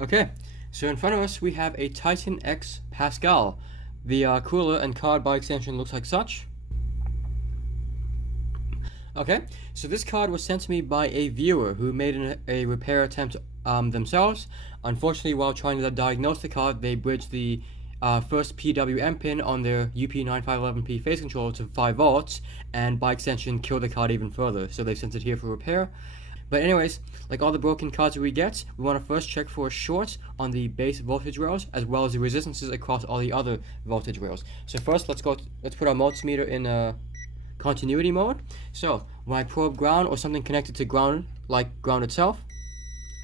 Okay, so in front of us we have a Titan X Pascal. The cooler and card by extension looks like such. Okay, so this card was sent to me by a viewer who made a repair attempt themselves. Unfortunately, while trying to diagnose the card, they bridged the first PWM pin on their UP9511P phase controller to 5 volts, and by extension killed the card even further. So they sent it here for repair. But anyways, like all the broken cards we get, we want to first check for a short on the base voltage rails as well as the resistances across all the other voltage rails. So first, let's put our multimeter in continuity mode. So when I probe ground or something connected to ground, like ground itself,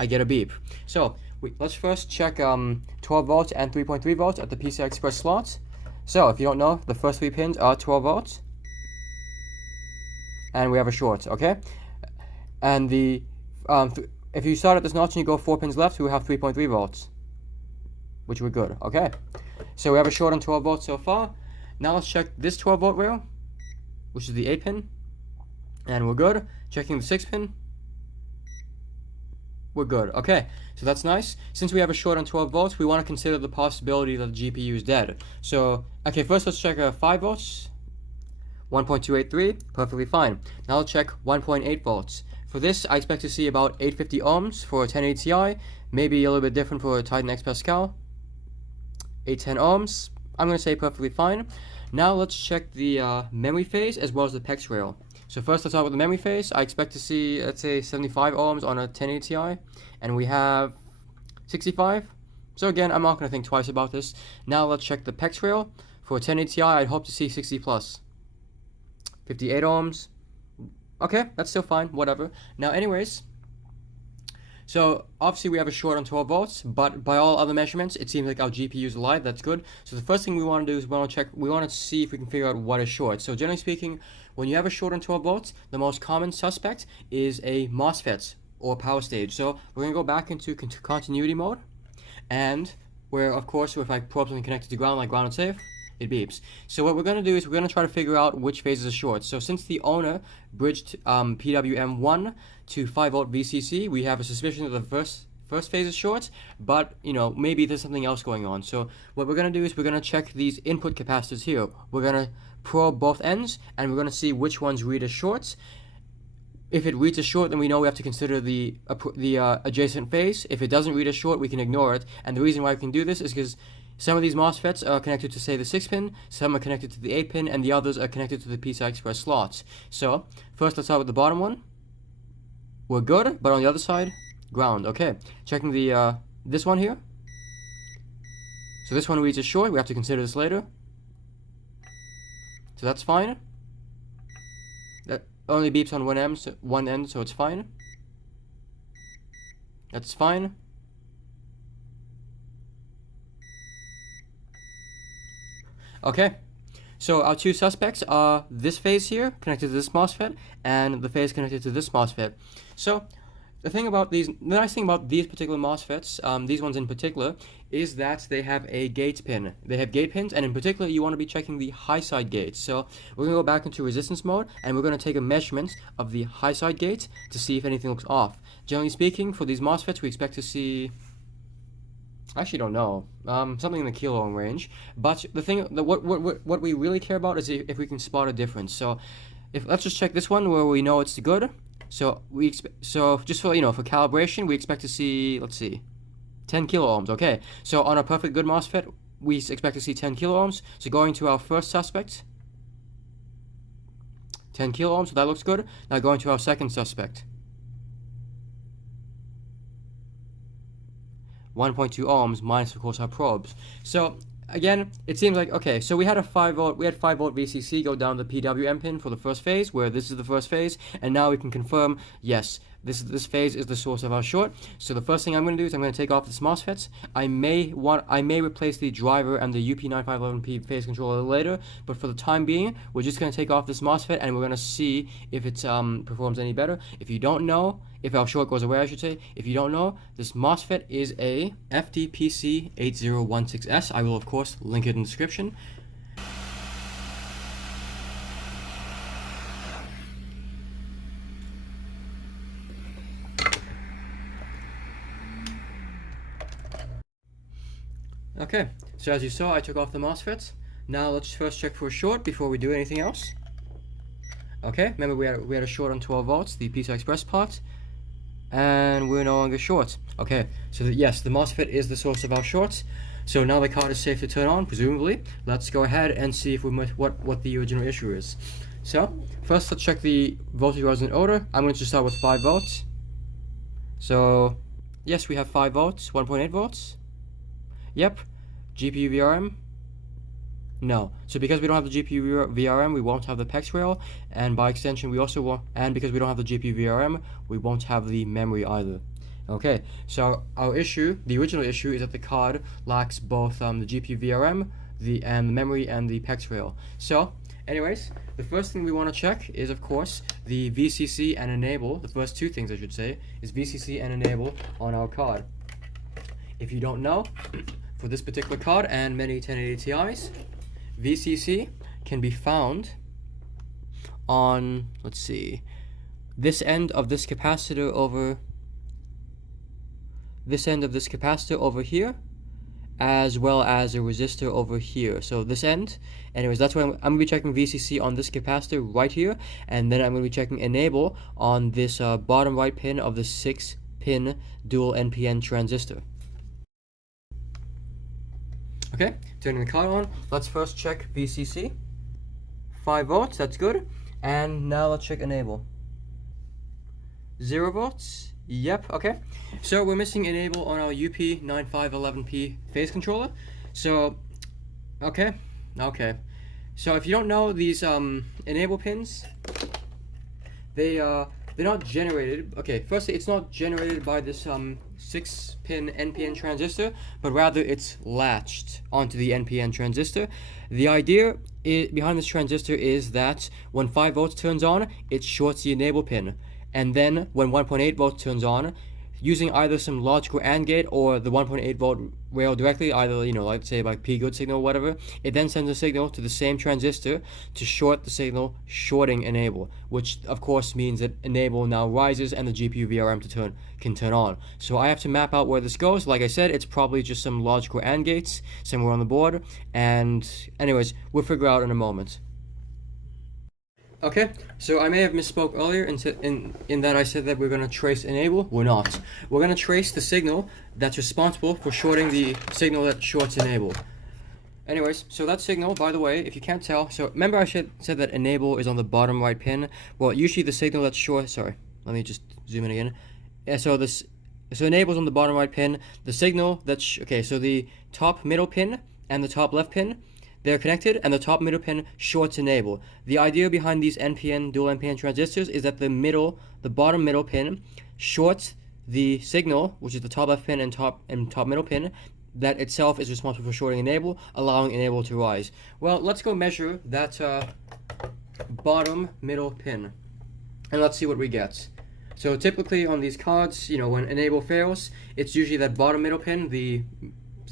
I get a beep. So let's first check 12 volts and 3.3 volts at the PCI Express slots. So if you don't know, the first 3 pins are 12 volts, and we have a short. Okay. And if you start at this notch and you go 4 pins left, we have 3.3 volts, which we're good. Okay, so we have a short on 12 volts so far. Now let's check this 12 volt rail, which is the 8 pin, and we're good. Checking the 6 pin, we're good. Okay, so that's nice. Since we have a short on 12 volts, we want to consider the possibility that the GPU is dead. So, okay, first let's check 5 volts, 1.283, perfectly fine. Now let's check 1.8 volts. For this, I expect to see about 850 ohms for a 1080 Ti, maybe a little bit different for a Titan X Pascal. 810 ohms, I'm going to say perfectly fine. Now let's check the memory phase as well as the PEX rail. So first let's start with the memory phase. I expect to see, let's say, 75 ohms on a 1080 Ti, and we have 65. So again, I'm not going to think twice about this. Now let's check the PEX rail. For a 1080 Ti, I'd hope to see 60 plus. 58 ohms. Okay, that's still fine, whatever. Now anyways, so obviously we have a short on 12 volts, but by all other measurements, it seems like our GPU is alive. That's good. So the first thing we want to do is we want to see if we can figure out what is short. So generally speaking, when you have a short on 12 volts, the most common suspect is a MOSFET or power stage. So we're going to go back into continuity mode, and where, of course, if I probe something connected to ground, like ground and safe, it beeps. So what we're going to do is we're going to try to figure out which phases are short. So since the owner bridged PWM1 to 5 volt VCC, we have a suspicion that the first phase is short, but maybe there's something else going on. So what we're going to do is we're going to check these input capacitors here. We're going to probe both ends, and we're going to see which ones read as shorts. If it reads as short, then we know we have to consider the adjacent phase. If it doesn't read as short, we can ignore it. And the reason why we can do this is because some of these MOSFETs are connected to, say, the 6 pin, some are connected to the 8 pin, and the others are connected to the PCI Express slots. So, first let's start with the bottom one. We're good, but on the other side, ground. Okay, checking the this one here. So this one reads as short, we have to consider this later. So that's fine. That only beeps on one end, so it's fine. That's fine. Okay, so our two suspects are this phase here, connected to this MOSFET, and the phase connected to this MOSFET. So, the nice thing about these particular MOSFETs, these ones in particular, is that they have a gate pin. They have gate pins, and in particular, you want to be checking the high side gates. So, we're going to go back into resistance mode, and we're going to take a measurement of the high side gate to see if anything looks off. Generally speaking, for these MOSFETs, we expect to see, I actually don't know, something in the kilo ohm range. But the thing, what we really care about is if we can spot a difference. So, let's just check this one where we know it's good. So just for for calibration, we expect to see, let's see, 10 kilo ohms. Okay, so on a perfect good MOSFET, we expect to see 10 kilo ohms. So going to our first suspect, 10 kilo ohms. So that looks good. Now going to our second suspect. 1.2 ohms minus, of course, our probes. So again, it seems like, okay, so we had 5 volt VCC go down the PWM pin for the first phase, where this is the first phase, and now we can confirm, yes, this phase is the source of our short. So the first thing I'm going to do is I'm going to take off this MOSFETs. I may replace the driver and the UP9511P phase controller later, but for the time being, we're just going to take off this MOSFET, and we're going to see if it performs any better. If you don't know, if our short goes away, I should say. If you don't know, this MOSFET is a FDPC8016S. I will, of course, link it in the description. Okay, so as you saw, I took off the MOSFET. Now let's first check for a short before we do anything else. Okay, remember we had a short on 12 volts, the PCI Express part, and we're no longer short. Okay, so yes, the MOSFET is the source of our short. So now the card is safe to turn on, presumably. Let's go ahead and see if we what the original issue is. So first, let's check the voltage rise in order. I'm going to start with 5 volts. So yes, we have 5 volts, 1.8 volts. Yep. GPU VRM. No. So because we don't have the GPU VRM, we won't have the PEX rail, and by extension, we also won't. And because we don't have the GPU VRM, we won't have the memory either. Okay. So our issue, the original issue, is that the card lacks both the GPU VRM, the memory, and the PEX rail. So, anyways, the first thing we want to check is, of course, the VCC and enable. The first two things I should say is VCC and enable on our card. If you don't know, for this particular card and many 1080 Ti's, VCC can be found on, let's see, this end of this capacitor over here, as well as a resistor over here. So this end, anyways, that's why I'm going to be checking VCC on this capacitor right here, and then I'm going to be checking enable on this bottom right pin of the 6-pin dual NPN transistor. Okay, turning the card on. Let's first check VCC. 5 volts, that's good. And now let's check enable. 0 volts. Yep, okay. So we're missing enable on our UP9511P phase controller. So, okay. So if you don't know, these enable pins, they're not generated. Okay, firstly, it's not generated by this 6-pin NPN transistor, but rather it's latched onto the NPN transistor. The idea behind this transistor is that when 5 volts turns on, it shorts the enable pin, and then when 1.8 volts turns on, using either some logical AND gate or the 1.8 volt rail directly, either, like say by P good signal or whatever, it then sends a signal to the same transistor to short the signal, shorting enable, which of course means that enable now rises and the GPU VRM can turn on. So I have to map out where this goes. Like I said, it's probably just some logical AND gates somewhere on the board, and anyways, we'll figure out in a moment. Okay, so I may have misspoke earlier in that I said that we're going to trace enable. We're not. We're going to trace the signal that's responsible for shorting the signal that shorts enable. Anyways, so that signal, by the way, if you can't tell, so remember I said that enable is on the bottom right pin? Well, usually the signal that's sorry, let me just zoom in again. Yeah, so enable is on the bottom right pin. The signal that's, okay, so the top middle pin and the top left pin, they're connected, and the top middle pin shorts enable. The idea behind these dual NPN transistors is that the bottom middle pin shorts the signal, which is the top left pin and top middle pin, that itself is responsible for shorting enable, allowing enable to rise. Well, let's go measure that bottom middle pin, and let's see what we get. So typically on these cards, when enable fails, it's usually that bottom middle pin,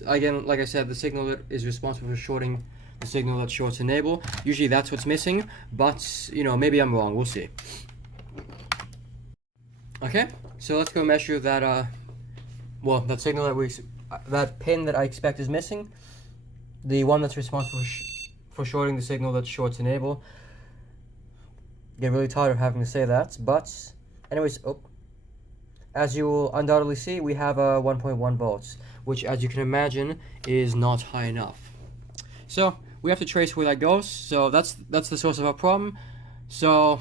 again, like I said, the signal that is responsible for shorting the signal that shorts enable. Usually that's what's missing, but maybe I'm wrong. We'll see. Okay, so let's go measure that that signal that pin that I expect is missing, the one that's responsible for shorting the signal that shorts enable. Get really tired of having to say that, but anyways, as you will undoubtedly see, we have 1.1 volts, which, as you can imagine, is not high enough. So we have to trace where that goes. So that's the source of our problem. So,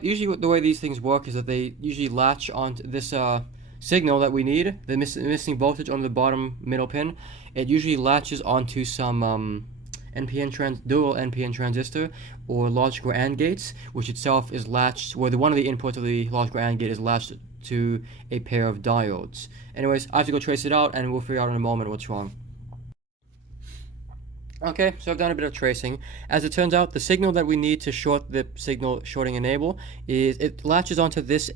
usually the way these things work is that they usually latch onto this signal that we need, the missing voltage on the bottom middle pin. It usually latches onto some dual NPN transistor or logical AND gates, which itself is latched, where one of the inputs of the logical AND gate is latched to a pair of diodes. Anyways, I have to go trace it out, and we'll figure out in a moment what's wrong. Okay, so I've done a bit of tracing. As it turns out, the signal that we need to short the signal shorting enable it latches onto this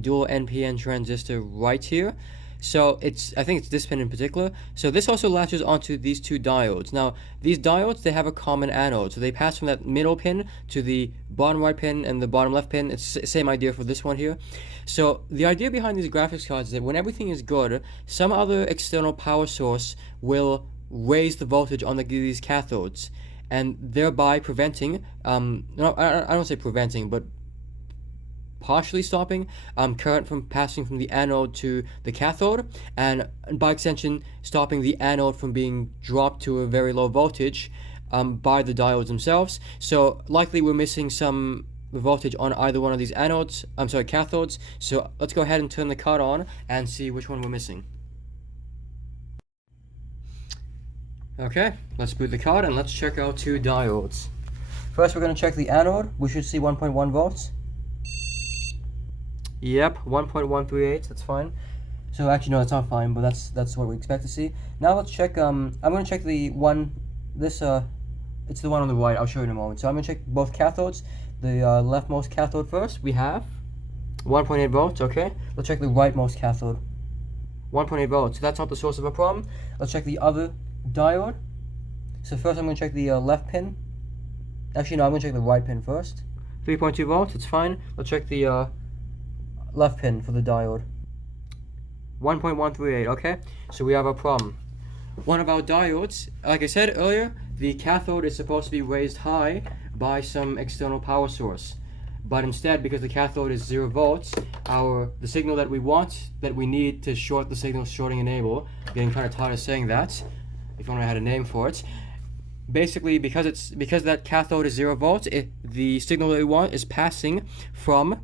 dual NPN transistor right here. So I think it's this pin in particular. So this also latches onto these two diodes. Now, these diodes, they have a common anode. So they pass from that middle pin to the bottom right pin and the bottom left pin. It's the same idea for this one here. So the idea behind these graphics cards is that when everything is good, some other external power source will raise the voltage on these cathodes, and thereby preventing, no, I don't say preventing, but partially stopping current from passing from the anode to the cathode, and by extension stopping the anode from being dropped to a very low voltage by the diodes themselves. So likely we're missing some voltage on either one of these cathodes. So let's go ahead and turn the card on and see which one we're missing. Okay, let's boot the card and let's check our two diodes. First, we're going to check the anode. We should see 1.1 volts. Yep, 1.138, that's fine. So actually, no, that's not fine, but that's what we expect to see. Now let's check, I'm going to check the one, it's the one on the right, I'll show you in a moment. So I'm going to check both cathodes. The leftmost cathode first, we have 1.8 volts, okay. Let's check the rightmost cathode. 1.8 volts, so that's not the source of a problem. Let's check the other diode. So first I'm going to check the left pin. Actually, no, I'm going to check the right pin first. 3.2 volts, it's fine. Let's check the left pin for the diode. 1.138, okay? So we have a problem. One of our diodes, like I said earlier, the cathode is supposed to be raised high by some external power source. But instead, because the cathode is 0 volts, the signal that we need to short the signal, shorting enable, getting kind of tired of saying that, if you want to had a name for it. Basically, because that cathode is 0 volts, the signal that we want is passing from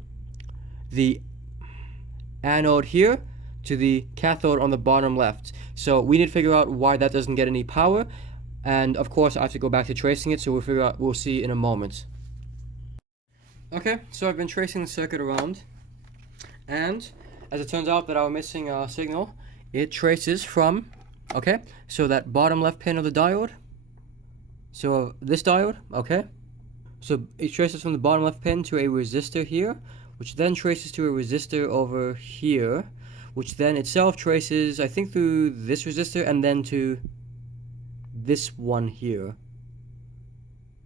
the anode here to the cathode on the bottom left. So we need to figure out why that doesn't get any power, and of course I have to go back to tracing it, so we'll see in a moment. Okay, so I've been tracing the circuit around, and as it turns out that our missing signal, it traces from, okay, so that bottom left pin of the diode, so this diode, okay, so it traces from the bottom left pin to a resistor here, which then traces to a resistor over here, which then itself traces, I think, through this resistor and then to this one here.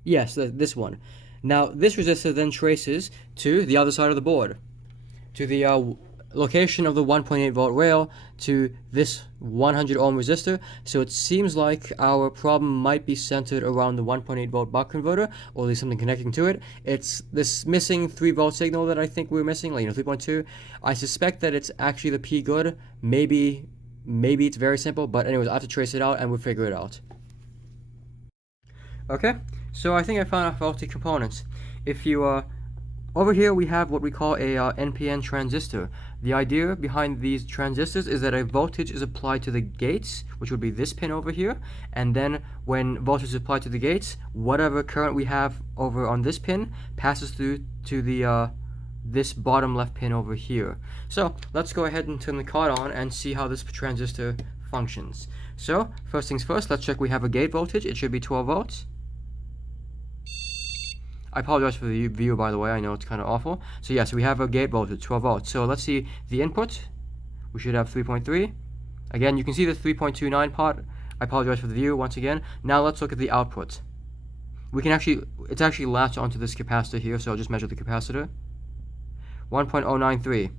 Yes, this one. Now, this resistor then traces to the other side of the board, to the location of the 1.8 volt rail, to this 100 ohm resistor. So it seems like our problem might be centered around the 1.8 volt buck converter, or at least something connecting to it. It's this missing 3 volt signal that I think we're missing, like 3.2. I suspect that it's actually the P good. Maybe it's very simple, but anyways, I have to trace it out and we'll figure it out. Okay, so I think I found our faulty components. If you over here we have what we call a Npn transistor. The idea behind these transistors is that a voltage is applied to the gates, which would be this pin over here, and then when voltage is applied to the gates, whatever current we have over on this pin passes through to the this bottom left pin over here. So let's go ahead and turn the card on and see how this transistor functions. So first things first, let's check we have a gate voltage. It should be 12 volts. I apologize for the view, by the way. I know it's kind of awful. So yes, we have a gate voltage, 12 volts. So let's see the input. We should have 3.3. Again, you can see the 3.29 part. I apologize for the view once again. Now let's look at the output. It's actually latched onto this capacitor here, so I'll just measure the capacitor. 1.093.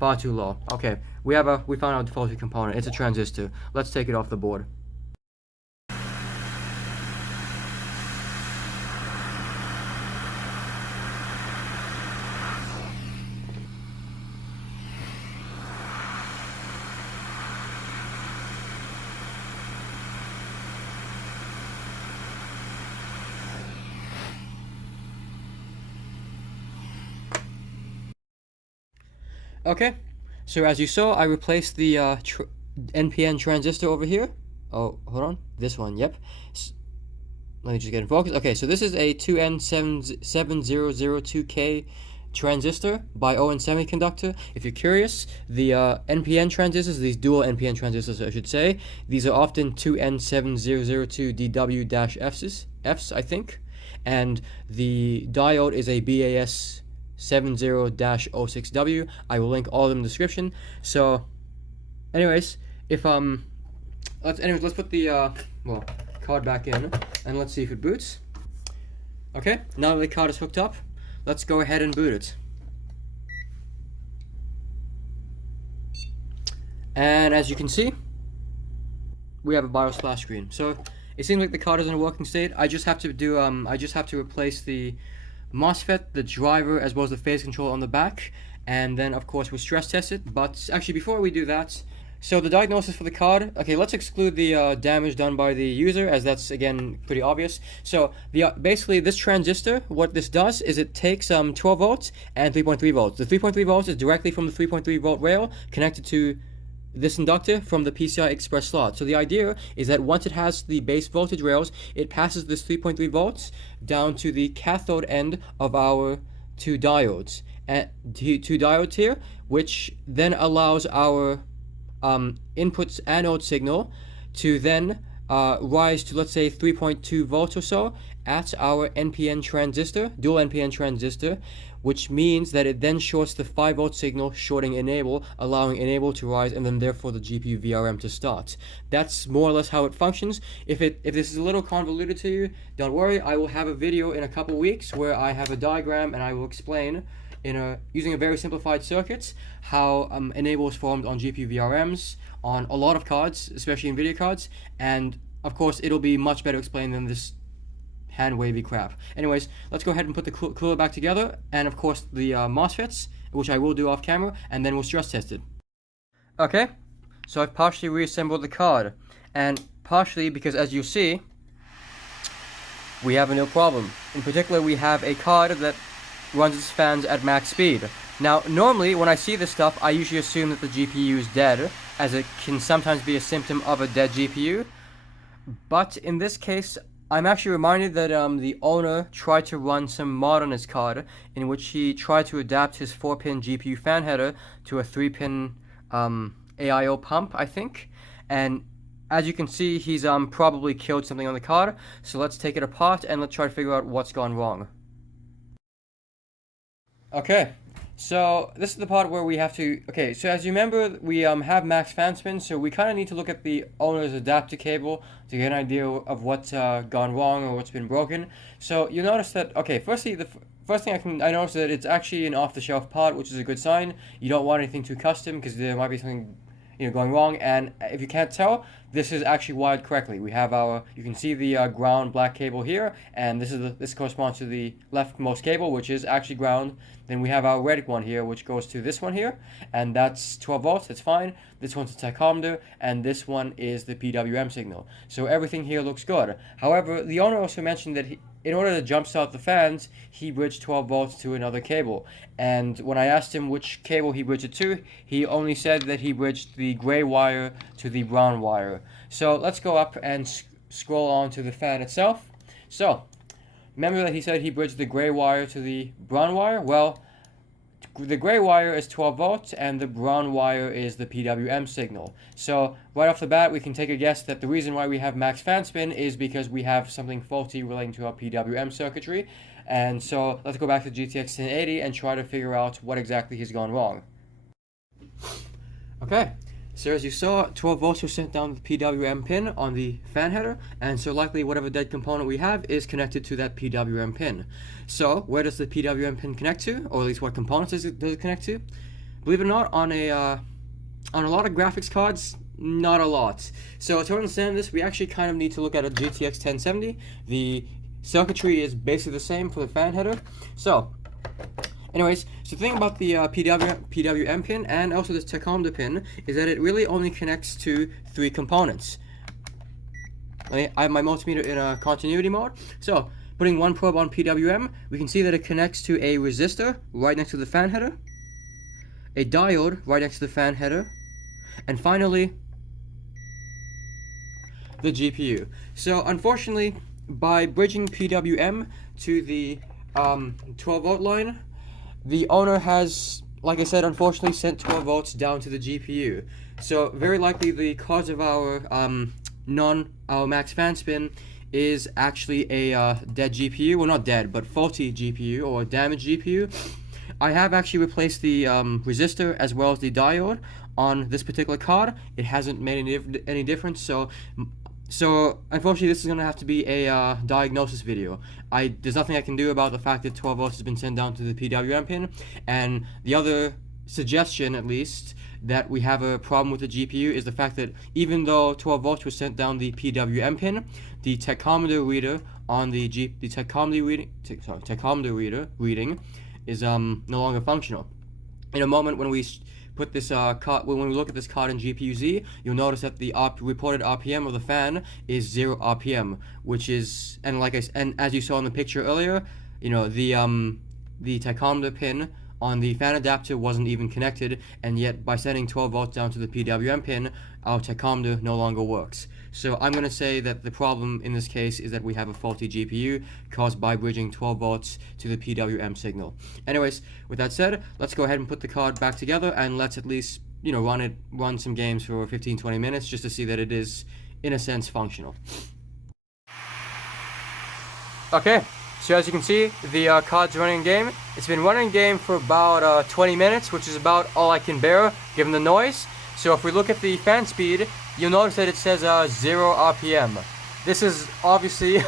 Far too low. Okay, we found our faulty component. It's a transistor. Let's take it off the board. Okay, so as you saw, I replaced the NPN transistor over here. Oh, hold on, this one, yep. Let me just get in focus. Okay, so this is a 2N7002K transistor by ON Semiconductor. If you're curious, the NPN transistors, these dual NPN transistors I should say, these are often 2N7002DW-Fs, I think. And the diode is a BAS 70-06W. I will link all of them in the description. So anyways, let's put the card back in and let's see if it boots. Okay, now that the card is hooked up, let's go ahead and boot it. And as you can see, we have a BIOS splash screen. So it seems like the card is in a working state. I just have to do I just have to replace the MOSFET, the driver, as well as the phase controller on the back, and then of course we'll stress test it. But actually, before we do that, so the diagnosis for the card, okay, let's exclude the damage done by the user, as that's again pretty obvious. So the basically this transistor, what this does is it takes 12 volts and 3.3 volts. The 3.3 volts is directly from the 3.3 volt rail connected to this inductor from the PCI Express slot. So the idea is that once it has the base voltage rails, it passes this 3.3 volts down to the cathode end of our two diodes, here, which then allows our input anode signal to then rise to, let's say, 3.2 volts or so at our NPN transistor, dual NPN transistor, which means that it then shorts the 5 volt signal, shorting enable, allowing enable to rise, and then therefore the GPU VRM to start. That's more or less how it functions. If this is a little convoluted to you, don't worry, I will have a video in a couple weeks where I have a diagram and I will explain using a very simplified circuit how enable is formed on GPU VRMs on a lot of cards, especially NVIDIA cards, and of course it'll be much better explained than this hand wavy crap. Anyways, let's go ahead and put the cooler back together, and of course the MOSFETs, which I will do off camera, and then we'll stress test it. Okay, so I've partially reassembled the card, and partially because, as you see, we have a new problem. In particular, we have a card that runs its fans at max speed. Now, normally when I see this stuff, I usually assume that the GPU is dead, as it can sometimes be a symptom of a dead GPU. But in this case, I'm actually reminded that the owner tried to run some mod on his card, in which he tried to adapt his 4-pin GPU fan header to a 3-pin AIO pump, I think. And as you can see, he's probably killed something on the card. So let's take it apart and let's try to figure out what's gone wrong. Okay, so this is the part where we have to, okay, so as you remember, we have max fan spin, so we kind of need to look at the owner's adapter cable to get an idea of what's gone wrong or what's been broken. So you'll notice that, okay, firstly, the first thing I noticed that it's actually an off-the-shelf part, which is a good sign. You don't want anything too custom because there might be something going wrong, and if you can't tell, this is actually wired correctly. We have you can see the ground black cable here, and this corresponds to the leftmost cable, which is actually ground. Then we have our red one here, which goes to this one here, and that's 12 volts, that's fine. This one's a tachometer, and this one is the PWM signal. So everything here looks good. However, the owner also mentioned that in order to jumpstart the fans, he bridged 12 volts to another cable. And when I asked him which cable he bridged it to, he only said that he bridged the gray wire to the brown wire. So let's go up and scroll on to the fan itself. So remember that he said he bridged the gray wire to the brown wire? Well, the gray wire is 12 volts and the brown wire is the PWM signal. So right off the bat, we can take a guess that the reason why we have max fan spin is because we have something faulty relating to our PWM circuitry. And so let's go back to GTX 1080 and try to figure out what exactly has gone wrong. Okay. So as you saw, 12 volts were sent down the PWM pin on the fan header, and so likely whatever dead component we have is connected to that PWM pin. So where does the PWM pin connect to, or at least what components does it connect to? Believe it or not, on a lot of graphics cards, not a lot. So to understand this, we actually kind of need to look at a GTX 1070. The circuitry is basically the same for the fan header. So anyways, so the thing about the PWM pin and also this tachometer pin is that it really only connects to 3 components. I have my multimeter in a continuity mode. So putting one probe on PWM, we can see that it connects to a resistor right next to the fan header, a diode right next to the fan header, and finally the GPU. So unfortunately, by bridging PWM to the 12 volt line, the owner has, like I said, unfortunately sent 12 volts down to the GPU. So very likely the cause of our max fan spin is actually a dead GPU. Well, not dead, but faulty GPU or damaged GPU. I have actually replaced the resistor as well as the diode on this particular card. It hasn't made any difference, so unfortunately this is going to have to be a diagnosis video. There's nothing I can do about the fact that 12 volts has been sent down to the PWM pin, and the other suggestion at least that we have a problem with the GPU is the fact that even though 12 volts was sent down the PWM pin, the tachometer reader on the tachometer reading is no longer functional. In a moment, when we put this when we look at this card in GPU-Z, you'll notice that the reported RPM of the fan is 0 RPM, which is, and as you saw in the picture earlier, you know, the tachometer pin on the fan adapter wasn't even connected, and yet by sending 12 volts down to the PWM pin, our tachometer no longer works. So I'm going to say that the problem in this case is that we have a faulty GPU caused by bridging 12 volts to the PWM signal. Anyways, with that said, let's go ahead and put the card back together, and let's at least, you know, run some games for 15-20 minutes just to see that it is, in a sense, functional. Okay, so as you can see, the card's running game. It's been running game for about 20 minutes, which is about all I can bear given the noise. So if we look at the fan speed, you'll notice that it says 0 RPM. This is obviously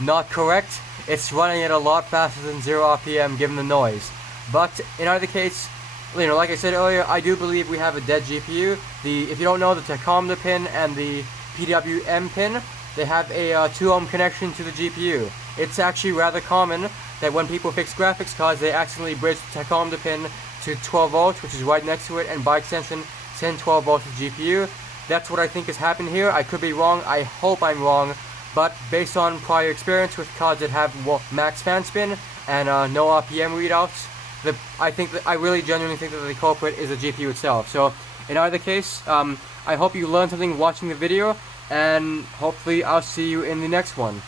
not correct. It's running at a lot faster than 0 RPM given the noise. But in either case, you know, like I said earlier, I do believe we have a dead GPU. If you don't know, the tachometer pin and the PWM pin, they have a 2 ohm connection to the GPU. It's actually rather common that when people fix graphics cards, they accidentally bridge the tachometer pin to 12 volts, which is right next to it, and by extension send 12 volts to the GPU. That's what I think has happened here. I could be wrong. I hope I'm wrong. But based on prior experience with cards that have max fan spin and no RPM readouts, I really genuinely think that the culprit is the GPU itself. So in either case, I hope you learned something watching the video, and hopefully I'll see you in the next one.